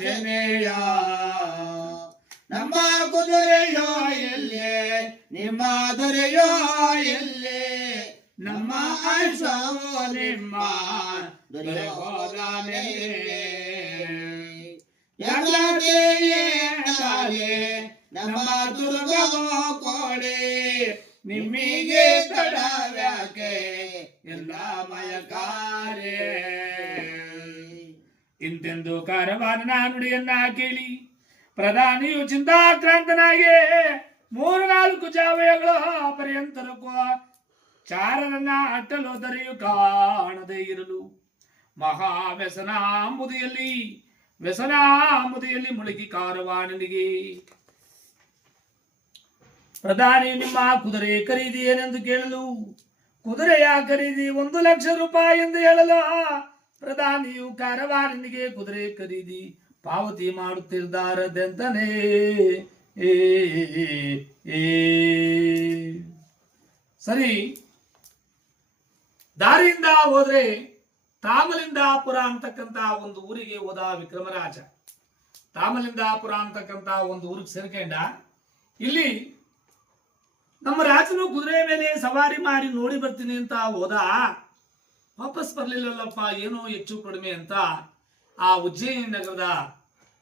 ಸೇನೆಯ. ನಮ್ಮ ಕುದುರೆಯೋ ಎಲ್ಲೇ, ನಿಮ್ಮ ದೊರೆಯೋ ಎಲ್ಲೇ, ನಮ್ಮ ಆಶಾವೋ ನಿಮ್ಮ ಎಲ್ಲೇ ನಮ್ಮ ದುರ್ಗವೋ ಕೋಡೆ ನಿಮ್ಮಿಗೆ ತಡವ್ಯಾಕೆ ಎಲ್ಲ ಮಯಕಾರೆ. ಇಂತೆಂದು ಕಾರವಾರನ ನುಡಿಯನ್ನ ಕೇಳಿ, ಪ್ರಧಾನಿಯು ಚಿಂತಾಕ್ರಾಂತನಾಗಿ ಮೂರು ನಾಲ್ಕು ಜಾವಯಗಳ ಪರ್ಯಂತರಕ್ಕೂ ಚಾರರನ್ನ ಅಟ್ಟಲೋದರೆಯು ಕಾಣದೇ ಇರಲು. ಮಹಾ ವ್ಯಸನಾಂಬುದಿಯಲ್ಲಿ ವ್ಯಸನಾಂಬುದಿಯಲ್ಲಿ ಮುಳುಗಿ ಕಾರವಾಣನಿಗೆ ಪ್ರಧಾನಿ ನಿಮ್ಮ ಕುದುರೆ ಖರೀದಿ ಏನೆಂದು ಕೇಳಲು. ಕುದುರೆಯ ಖರೀದಿ ಒಂದು ಲಕ್ಷ ರೂಪಾಯಿ ಎಂದು ಹೇಳಲು ಪ್ರಧಾನಿಯು ಕಾರವಾರನಿಗೆ ಕುದುರೆ ಖರೀದಿ ಪಾವತಿ ಮಾಡುತ್ತಿದ್ದಾರದೆಂತನೇ. ಸರಿ, ದಾರಿಯಿಂದ ಹೋದ್ರೆ ತಾಮಲಿಂದಾಪುರ ಅಂತಕ್ಕಂತ ಒಂದು ಊರಿಗೆ ಹೋದ ವಿಕ್ರಮರಾಜ. ತಾಮಲಿಂದಾಪುರ ಅಂತಕ್ಕಂತ ಒಂದು ಊರಿಗೆ ಸೇರ್ಕೊಂಡ. ಇಲ್ಲಿ ನಮ್ಮ ರಾಜನು ಕುದುರೆ ಮೇಲೆ ಸವಾರಿ ಮಾಡಿ ನೋಡಿ ಬರ್ತೀನಿ ಅಂತ ಹೋದ. ವಾಪಸ್ ಬರ್ಲಿಲ್ಲಲ್ಲಪ್ಪ, ಏನೋ ಹೆಚ್ಚು ಕಡಿಮೆ ಅಂತ ಆ ಉಜ್ಜಯಿನಿ ನಗರದ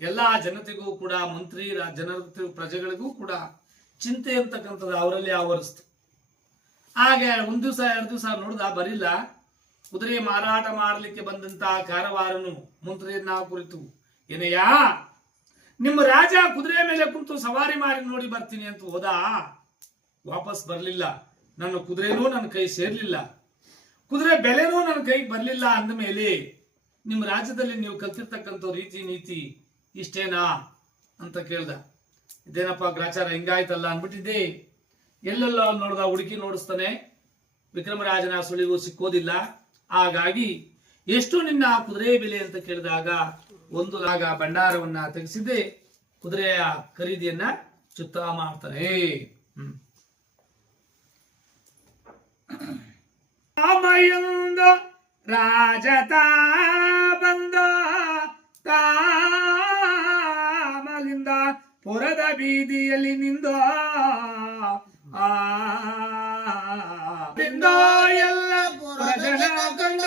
ಎಲ್ಲಾ ಜನತೆಗೂ ಕೂಡ, ಮಂತ್ರಿ ಜನರ ಪ್ರಜೆಗಳಿಗೂ ಕೂಡ ಚಿಂತೆ ಅಂತಕ್ಕಂಥದ್ದು ಅವರಲ್ಲಿ ಆವರಿಸ್ತು. ಹಾಗೆ ಒಂದು ದಿವಸ, ಎರಡು ದಿವಸ ನೋಡ್ದ ಬರಿಲ್ಲ. ಕುದುರೆ ಮಾರಾಟ ಮಾಡಲಿಕ್ಕೆ ಬಂದಂತ ಕಾರವಾರನು ಮಂತ್ರಿಯನ್ನ ಕುರಿತು ಏನಯ್ಯ ನಿಮ್ಮ ರಾಜ ಕುದುರೆ ಮೇಲೆ ಕುಂತು ಸವಾರಿ ಮಾಡಿ ನೋಡಿ ಬರ್ತೀನಿ ಅಂತ ಹೋದ, ವಾಪಸ್ ಬರಲಿಲ್ಲ. ನನ್ನ ಕುದುರೆನೂ ನನ್ನ ಕೈ ಸೇರ್ಲಿಲ್ಲ. ಕುದುರೆ ಬೆಲೆನೂ ನನ್ನ ಕೈಗೆ ಬರಲಿಲ್ಲ ಅಂದ ಮೇಲೆ ನಿಮ್ಮ ರಾಜ್ಯದಲ್ಲಿ ನೀವು ಕಲ್ತಿರ್ತಕ್ಕಂಥ ರೀತಿ ನೀತಿ ಇಷ್ಟೇನಾ ಅಂತ ಕೇಳ್ದ. ಇದೇನಪ್ಪ ಗ್ರಾಚಾರ ಹಿಂಗಾಯ್ತಲ್ಲ ಅನ್ಬಿಟ್ಟಿದ್ದೆ ಎಲ್ಲೆಲ್ಲ ನೋಡ್ದ, ಹುಡುಕಿ ನೋಡಿಸ್ತಾನೆ. ವಿಕ್ರಮರಾಜನ ಸುಳಿವು ಸಿಕ್ಕೋದಿಲ್ಲ. ಹಾಗಾಗಿ ಎಷ್ಟು ನಿನ್ನ ಕುದುರೆ ಬೆಲೆ ಅಂತ ಕೇಳಿದಾಗ ಒಂದು ಆಗ ಭಂಡಾರವನ್ನ ತೆಗೆಸಿದ್ದೆ. ಕುದುರೆಯ ಖರೀದಿಯನ್ನ ಚುತ್ತ ಮಾಡ್ತಾನೆ ಹ್ಮ್ ರಾಮಯಂದ ರಾಜತ ಬಂದ ತಾಮಲಿಂದ ಪುರದ ಬೀದಿಯಲ್ಲಿ ನಿಂದ ಆ ನಿಂದ ಎಲ್ಲ ಪ್ರಜನ ಕಂಡ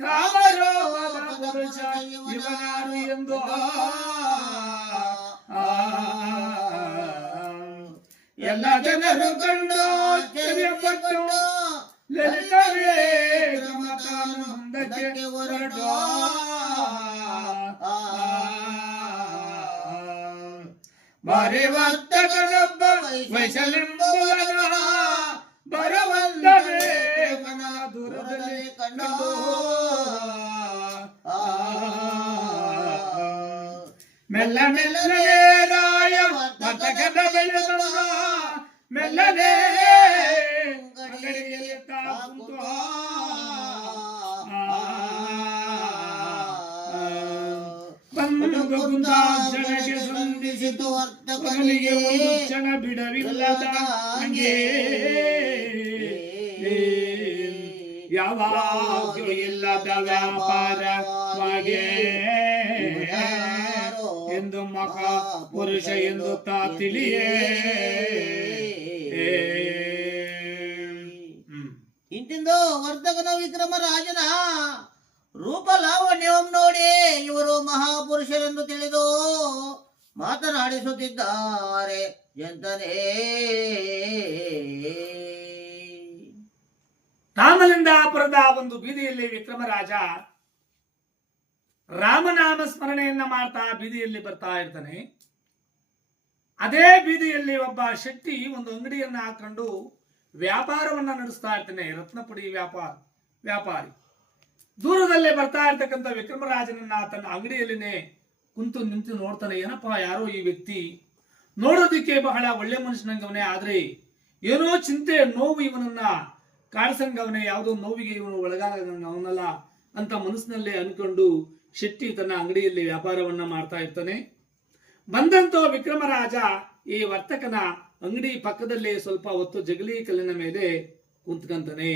ಕಾಮರೋಗದ ಪುರುಷ ಇವನಾರು ಎಂದು ಆ ಎಲ್ಲ ಜನರು ಕಂಡು ಆಶ್ಚರ್ಯಪಟ್ಟು ಲಲಿತವೇ ಗಮತಾನು ಮುಂದಕ್ಕೆ ಹೊರಟು ಬಾರಿ ವರ್ತಕನೊಬ್ಬ ವೈಶಲೆಂಬುವನ ಬರವಂದವೇ ಮನ ದೂರದಲ್ಲಿ ಕಂಡು ಮೆಲ್ಲ ಮೆಲ್ಲನೆ ರಾಯ ವರ್ತಕನ ಬಂದು ಗುಂದಾಕ್ಷಣಕ್ಕೆ ಸಂಧಿಸಿತು ವರ್ತಕನಿಗೆ ಒಂದು ಕ್ಷಣ ಬಿಡವಿಲ್ಲದ ಹಂಗೆ. ಯಾವಾಗಲೂ ಇಲ್ಲದ ವ್ಯಾಪಾರವಾಗೆ ಎಂದು ಮಹಾ ಪುರುಷ ಎಂದು ತಾ ತಿಳಿಯೇ. ಇಂತಿಂದು ವರ್ತಕನ ವಿಕ್ರಮ ರಾಜನ ರೂಪ ಲಾವಣ್ಯವನ್ನು ನೋಡಿ ಇವರು ಮಹಾಪುರುಷರೆಂದು ತಿಳಿದು ಮಾತನಾಡಿಸುತ್ತಿದ್ದಾರೆ ಎಂತನೇ ತಾಮಲಿಂದಾಪುರದ ಒಂದು ಬೀದಿಯಲ್ಲಿ ವಿಕ್ರಮರಾಜ ರಾಮನಾಮ ಸ್ಮರಣೆಯನ್ನ ಮಾಡ್ತಾ ಬೀದಿಯಲ್ಲಿ ಬರ್ತಾ ಇರ್ತಾನೆ. ಅದೇ ಬೀದಿಯಲ್ಲಿ ಒಬ್ಬ ಶೆಟ್ಟಿ ಒಂದು ಅಂಗಡಿಯನ್ನ ಹಾಕೊಂಡು ವ್ಯಾಪಾರವನ್ನ ನಡೆಸ್ತಾ ಇರ್ತಾನೆ. ರತ್ನಪುಡಿ ವ್ಯಾಪಾರ, ವ್ಯಾಪಾರಿ. ದೂರದಲ್ಲೇ ಬರ್ತಾ ಇರ್ತಕ್ಕಂಥ ವಿಕ್ರಮರಾಜನನ್ನ ತನ್ನ ಅಂಗಡಿಯಲ್ಲಿನೇ ಕುಂತು ನಿಂತು ನೋಡ್ತಾನೆ, ಏನಪ್ಪಾ ಯಾರೋ ಈ ವ್ಯಕ್ತಿ? ನೋಡೋದಿಕ್ಕೆ ಬಹಳ ಒಳ್ಳೆ ಮನುಷ್ಯನಂಗವನೇ, ಆದ್ರೆ ಏನೋ ಚಿಂತೆ, ನೋವು ಇವನನ್ನ ಕಾಡ್ಸಂಗವನೇ, ಯಾವುದೋ ನೋವಿಗೆ ಇವನು ಒಳಗಾದ ಅವನಲ್ಲ ಅಂತ ಮನಸ್ಸಿನಲ್ಲೇ ಅನ್ಕೊಂಡು ಶೆಟ್ಟಿ ತನ್ನ ಅಂಗಡಿಯಲ್ಲಿ ವ್ಯಾಪಾರವನ್ನ ಮಾಡ್ತಾ ಇರ್ತಾನೆ. ಬಂದಂತ ವಿಕ್ರಮರಾಜ ಈ ವರ್ತಕನ ಅಂಗಡಿ ಪಕ್ಕದಲ್ಲೇ ಸ್ವಲ್ಪ ಹೊತ್ತು ಜಗಲಿ ಕಲ್ಲಿನ ಮೇಲೆ ಕುಂತ್ಕಂತಾನೆ.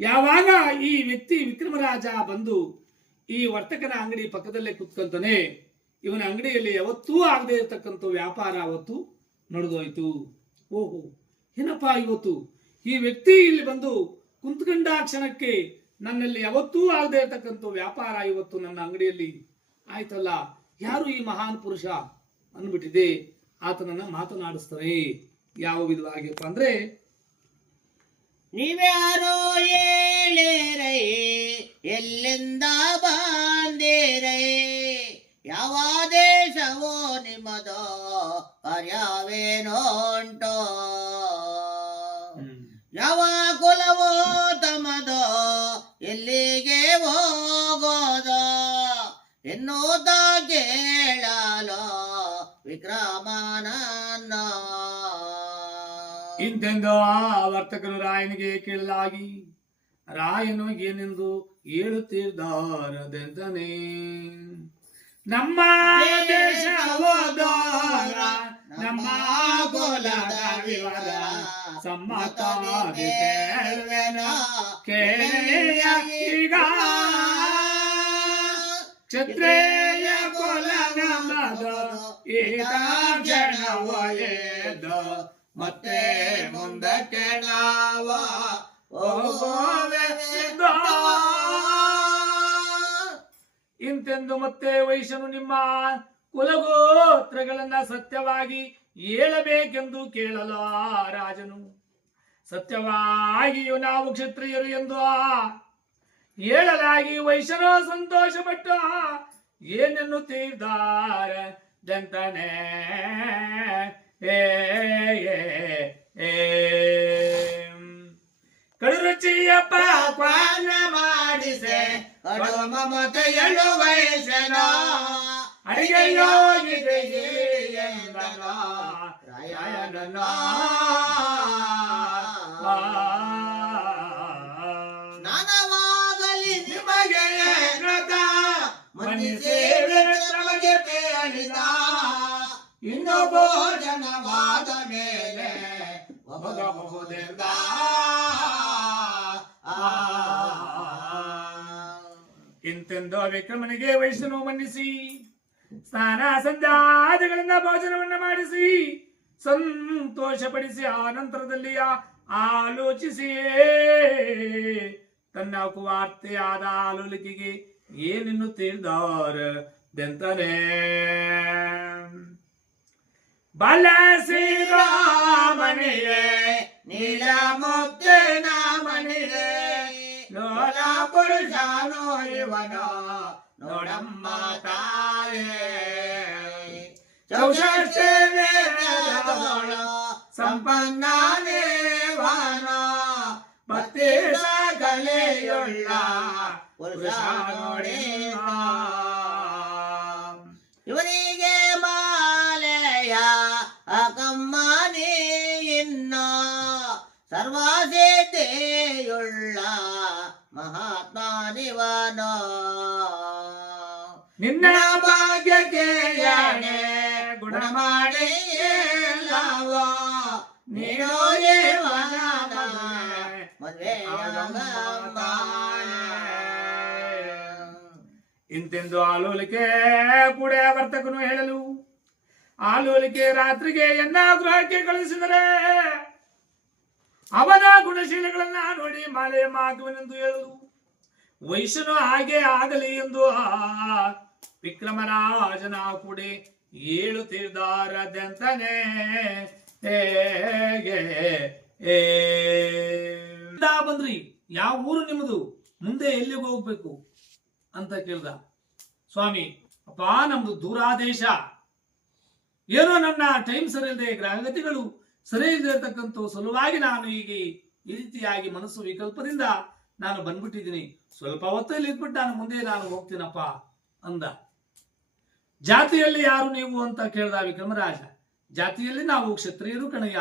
ಯಾವಾಗ ಈ ವ್ಯಕ್ತಿ ವಿಕ್ರಮರಾಜ ಬಂದು ಈ ವರ್ತಕನ ಅಂಗಡಿ ಪಕ್ಕದಲ್ಲೇ ಕುತ್ಕೊಂತಾನೆ, ಇವನ ಅಂಗಡಿಯಲ್ಲಿ ಯಾವತ್ತೂ ಆಗದೆ ಇರತಕ್ಕಂಥ ವ್ಯಾಪಾರ ಅವತ್ತು ನಡೆದೋಯ್ತು. ಓಹೋ, ಏನಪ್ಪಾ ಇವತ್ತು? ಈ ವ್ಯಕ್ತಿ ಇಲ್ಲಿ ಬಂದು ಕುಂತ್ಕೊಂಡ ಕ್ಷಣಕ್ಕೆ ನನ್ನಲ್ಲಿ ಯಾವತ್ತೂ ಆಗದೆ ಇರತಕ್ಕಂಥ ವ್ಯಾಪಾರ ಇವತ್ತು ನನ್ನ ಅಂಗಡಿಯಲ್ಲಿ ಆಯ್ತಲ್ಲ? ಯಾರು ಈ ಮಹಾನ್ ಪುರುಷ? ಅಂದ್ಬಿಟ್ಟಿದೆ. ಆತನನ್ನ ಮಾತನಾಡಿಸ್ತಾರೆ. ಯಾವ ವಿಧವಾಗಿಪ್ಪ ಅಂದ್ರೆ ನೀವ್ಯಾರೋ ಹೇಳಿರೈ ಎಲ್ಲಿಂದ ಬಂದಿರೈ? ಯಾವ ದೇಶವೋ ನಿಮ್ಮದೋ? ಕಾರ್ಯವೇನೋಂಟೋ ಯಾವ ಕುಲವೋ ತಮ್ಮದೋ? ಎಲ್ಲಿಗೆ ಹೋಗೋದೋ? ಎನ್ನುವುದ ಕೇಳಲೋ ವಿಕ್ರಮನನ್ನ? ಇಂತೆಂದು ಆ ವರ್ತಕನು ರಾಯನಿಗೆ ಕೇಳಲಾಗಿ, ರಾಯನು ಏನೆಂದು ಹೇಳುತ್ತಿದ್ದಾರದೆಂತನೇ ನಮ್ಮ ದೇಶ ಹೋದಾರ ನಮ್ಮ ಗೋಲದ ವಿವರ ಸಮ್ಮತಾದಿ ಕೇಳುವೆನ. ಕೇಳೆಯ ಈಗ ಕ್ಷತ್ರಿಯ ಕುಲ ನಮ್ಮದ ಈತ ಜನವಯದ ಮತ್ತೆ ಮುಂದಕ್ಕೆ ನಾವ. ಇಂತೆಂದು ಮತ್ತೆ ವೈಶನು ನಿಮ್ಮ ಕುಲಗೋತ್ರಗಳನ್ನ ಸತ್ಯವಾಗಿ ಹೇಳಬೇಕೆಂದು ಕೇಳಲ ರಾಜನು ಸತ್ಯವಾಗಿಯೂ ನಾವು ಕ್ಷತ್ರಿಯರು ಎಂದು ಹೇಳಲಾಗಿ ವೈಶನು ಸಂತೋಷಪಟ್ಟು ತೀರ್ದಾರ ದಂತನೆ ಏ. ಕಡು ಮಮತೆಯಳು ವಯಸ್ಸನ ಅಡಿಗೆ ಯೋಗಿಗೆ ಎಂದನ ರಾಯನನ. ಆ. ಸ್ನಾನವಾಗಲಿ ನಿಮಗೆ ವ್ರತ ಮನ್ನಿಸೇವೆ ನಮಗೆ ಪೇರಿದ ಇನ್ನು ಭೋಜನವಾದ ಮೇಲೆ ಹೋಗಬಹುದೆಂದ ಇಂತೆಂದು ವಿಕ್ರಮನಿಗೆ ವೈಷ್ಣು ಮನ್ನಿಸಿ, ಸ್ನಾನ ಸಂಧ್ಯಾದಿಗಳಿಂದ ಭೋಜನವನ್ನ ಮಾಡಿಸಿ, ಸಂತೋಷಪಡಿಸಿ ಆ ನಂತರದಲ್ಲಿ ಆಲೋಚಿಸಿಯೇ. ತನ್ನ ಕುವಾರ್ತೆಯಾದ ಆಲೋಲಿಕೆಗೆ ಏನೆನ್ನು ತಿಳಿದಾರ ದೆಂತನೇ ಬಲ ಶ್ರೀರಾಮನಿಗೆ ನೀಲ ಮುತ್ತಿನ ಮಣಿಯೇ ಲೋಲ ಪುರುಷನೋ ಇವನ ನೋಡಮ್ಮ ತಾಯೇ ಚೌಷಷ್ಠಿ ವೇದಗಳ ಸಂಪನ್ನ ದೇವನ ಭಕ್ತಿ ಸಕಲೆಯುಳ್ಳ ಪುರುಷ ನೋಡಿನ ಇವನಿಗೆ ಮಾಲೆಯ ಅಕಮ್ಮನಿ ಇನ್ನ ಸರ್ವಸಿದ್ಧಿಯುಳ್ಳ ಮಹಾತ್ಮನಿವನ ನಿನ್ನ ಭಾಗ್ಯಕ್ಕೆ ಯಾಣೆ ಗುಣ ಮಾಡಿ ಎಲ್ಲವ ನೀನೋ ಮದುವೆ ಇಂತೆಂದು ಆಲೋಲಿಕೆ ಕೂಡ ವರ್ತಕನು ಹೇಳಲು. ಆಲೋಲಿಕೆ ರಾತ್ರಿಗೆ ಎನ್ನ ಗೃಹಕ್ಕೆ ಕಳಿಸಿದರೆ ಅವನ ಗುಣಶೀಲಗಳನ್ನ ನೋಡಿ ಮಾಲೆ ಮಾಧುವನೆಂದು ಹೇಳಲು ವೈಶ್ಯನು ಹಾಗೆ ಆಗಲಿ ಎಂದು ವಿಕ್ರಮರಾಜನ ಕೂಡ ಹೇಳುತ್ತಿದ್ದಾರದಂತನೇ ಬಂದ್ರಿ, ಯಾವ ಊರು ನಿಮ್ಮದು? ಮುಂದೆ ಎಲ್ಲಿಗೆ ಹೋಗ್ಬೇಕು? ಅಂತ ಕೇಳ್ದ. ಸ್ವಾಮಿ, ಅಪ್ಪ, ನಮ್ದು ದೂರಾದೇಶ. ಏನೋ ನನ್ನ ಟೈಮ್ ಸರಿಯಲ್ಲದೆ ಗ್ರಹಗತಿಗಳು ಸರಿ ಇರತಕ್ಕಂಥ ಸಲುವಾಗಿ ನಾನು ಈಗ ಈ ರೀತಿಯಾಗಿ ಮನಸ್ಸು ವಿಕಲ್ಪದಿಂದ ನಾನು ಬಂದ್ಬಿಟ್ಟಿದ್ದೀನಿ. ಸ್ವಲ್ಪ ಹೊತ್ತಲ್ಲಿ ಇದ್ಬಿಟ್ಟು ನಾನು ಮುಂದೆ ನಾನು ಹೋಗ್ತೀನಪ್ಪ ಅಂದ. ಜಾತಿಯಲ್ಲಿ ಯಾರು ನೀವು ಅಂತ ಕೇಳ್ದ ವಿಕ್ರಮರಾಜ. ಜಾತಿಯಲ್ಲಿ ನಾವು ಕ್ಷತ್ರಿಯರು ಕಣಯ್ಯ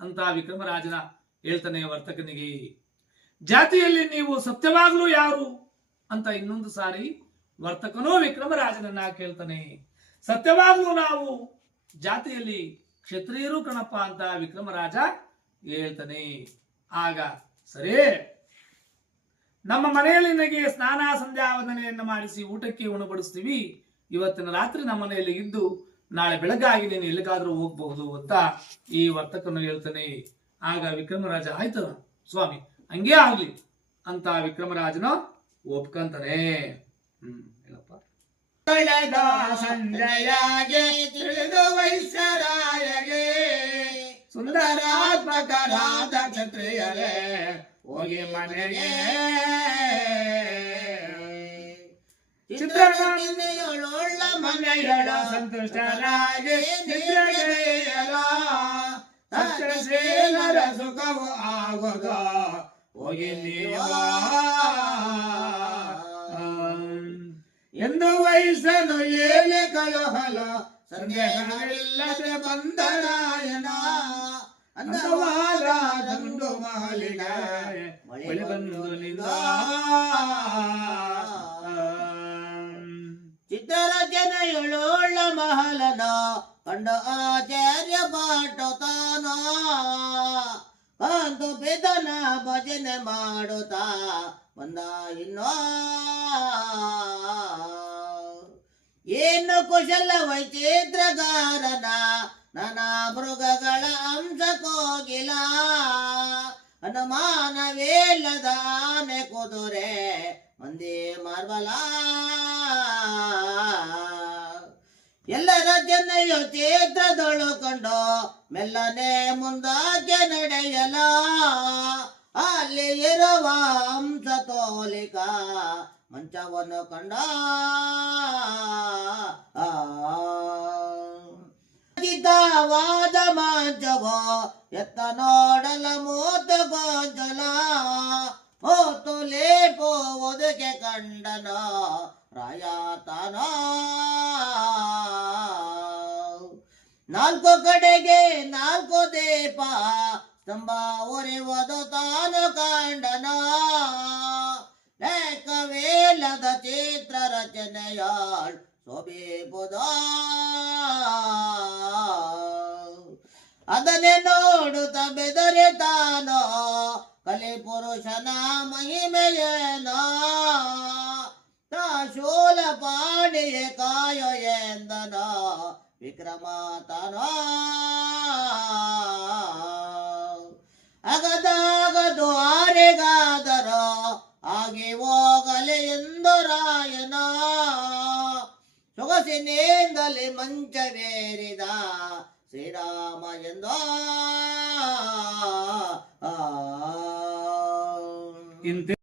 ಅಂತ ವಿಕ್ರಮರಾಜನ ಹೇಳ್ತಾನೆ ವರ್ತಕನಿಗೆ. ಜಾತಿಯಲ್ಲಿ ನೀವು ಸತ್ಯವಾಗ್ಲೂ ಯಾರು ಅಂತ ಇನ್ನೊಂದು ಸಾರಿ ವರ್ತಕನೋ ವಿಕ್ರಮರಾಜನನ್ನ ಕೇಳ್ತಾನೆ. ಸತ್ಯವಾಗ್ಲೂ ನಾವು ಜಾತಿಯಲ್ಲಿ ಕ್ಷತ್ರಿಯರು ಕಣಪ್ಪ ಅಂತ ವಿಕ್ರಮರಾಜ ಹೇಳ್ತಾನೆ. ಆಗ, ಸರಿ, ನಮ್ಮ ಮನೆಯಲ್ಲಿ ನನಗೆ ಸ್ನಾನ ಸಂಧ್ಯಾವಂದನೆಯನ್ನು ಮಾಡಿಸಿ ಊಟಕ್ಕೆ ಉಣಬಡಿಸ್ತೀವಿ. ಇವತ್ತಿನ ರಾತ್ರಿ ನಮ್ಮ ಮನೆಯಲ್ಲಿ ಇದ್ದು ನಾಳೆ ಬೆಳಗಾಗಿ ನೀನು ಎಲ್ಲಿಗಾದ್ರೂ ಹೋಗಬಹುದು ಅಂತ ಈ ವರ್ತಕನು ಹೇಳ್ತಾನೆ. ಆಗ ವಿಕ್ರಮರಾಜ, ಆಯ್ತು ಸ್ವಾಮಿ, ಹಂಗೇ ಆಗ್ಲಿ ಅಂತ ವಿಕ್ರಮರಾಜನ ಒಪ್ಕಂತಾನೆ. ಹ್ಮ್, ಹೇಳಪ್ಪ. ಕಳೆದ ಸಂಜೆಯಾಗೆ ತಿಳಿದು ವೈಶ್ಯರಾಯಗೆ. ಸುಂದರಾತ್ಮಕರಾದ ಕ್ಷತ್ರಿಯರೇ, ಹೋಗಿ ಮನೆಗೆ. ಚಿತ್ರನೊಳ್ಳ ಮನೆಗಳ ಸಂತುಷ್ಟರಾಗಿ ಸತ್ಯಶೀಲರ ಸುಖವು ಆಗೋದು. ಹೋಗಿ ನೀವು. ಎಂದು ವಯಸ್ಸನ್ನು ಏಳೆ ಕಲಹಲ ಸಂದೇಹಗಳಿಲ್ಲದೆ ಬಂದರಾಯನ ಅಂದವಾದ ದಂಡು ಮಹಲಿನ ಮಳೆ ಬಂದು ನಿಂದ. ಚಿತ್ರರಚನೆಯುಳ್ಳ ಮಹಲನ. ಕಂಡ ಆಚಾರ್ಯ ಪಾಠ ತಾನ. ಕಾಂತು ಪಿತನ ಭಜನೆ ಮಾಡುತ್ತಾ ಬಂದ ಇನ್ನೋ ಏನು ಕುಶಲ ವೈಚಿತ್ರಗಾರನ ನಾನಾ ಮೃಗಗಳ ಅಂಶ ಕೋಗಿಲ ಅನುಮಾನವೇಲ್ಲದ ಆನೆ ಕುದುರೆ ಒಂದೇ ಮಾರ್ಬಲ ಎಲ್ಲರ ಜನಯು ಚೇತ್ರದೊಳು ಕಂಡು ಮೆಲ್ಲನೆ ಮುಂದಾಗೆ ನಡೆಯಲ. ಅಲ್ಲಿ ಇರುವ ಹಂಸ ತೋಲಿಕ ಮಂಚವನ್ನು ಕಂಡ. ವಾದ ಮಂಚವೋ ಎತ್ತ ನೋಡಲ ಮೂತ ಗೋಜಲ. ಮೂತು ಲೇಪುವುದಕ್ಕೆ ಕಂಡನ ರಾಯತನ. ನಾಲ್ಕು ಕಡೆಗೆ ನಾಲ್ಕು ದೀಪ ಸ್ತಂಭ ವದು ತಾನು ಕಾಂಡನ, ಲೇಖವೇಲದ ಚಿತ್ರ ರಚನೆಯಾಳ್ ಶೋಭಿಪುದ ಅದನ್ನೇ ನೋಡುತ್ತ ಬೆದರೆ ತಾನೋ, ಕಲಿ ಪುರುಷನ ಮಹಿಮೆಯೇನೋ ಶೂಲ ಪಾಣಿಯ ಕಾಯೋ ಎಂದನ, ವಿಕ್ರಮಾತನ. ಅಗದಾಗದು ಆರೆಗಾದರ ಆಗಿ ಹೋಗಲೆ ಎಂದು ರಾಯನ. ಸೊಗಸಿನಿಂದಲೇ ಮಂಚವೇರಿದ ಶ್ರೀರಾಮ ಎಂದ ಇಂತೆ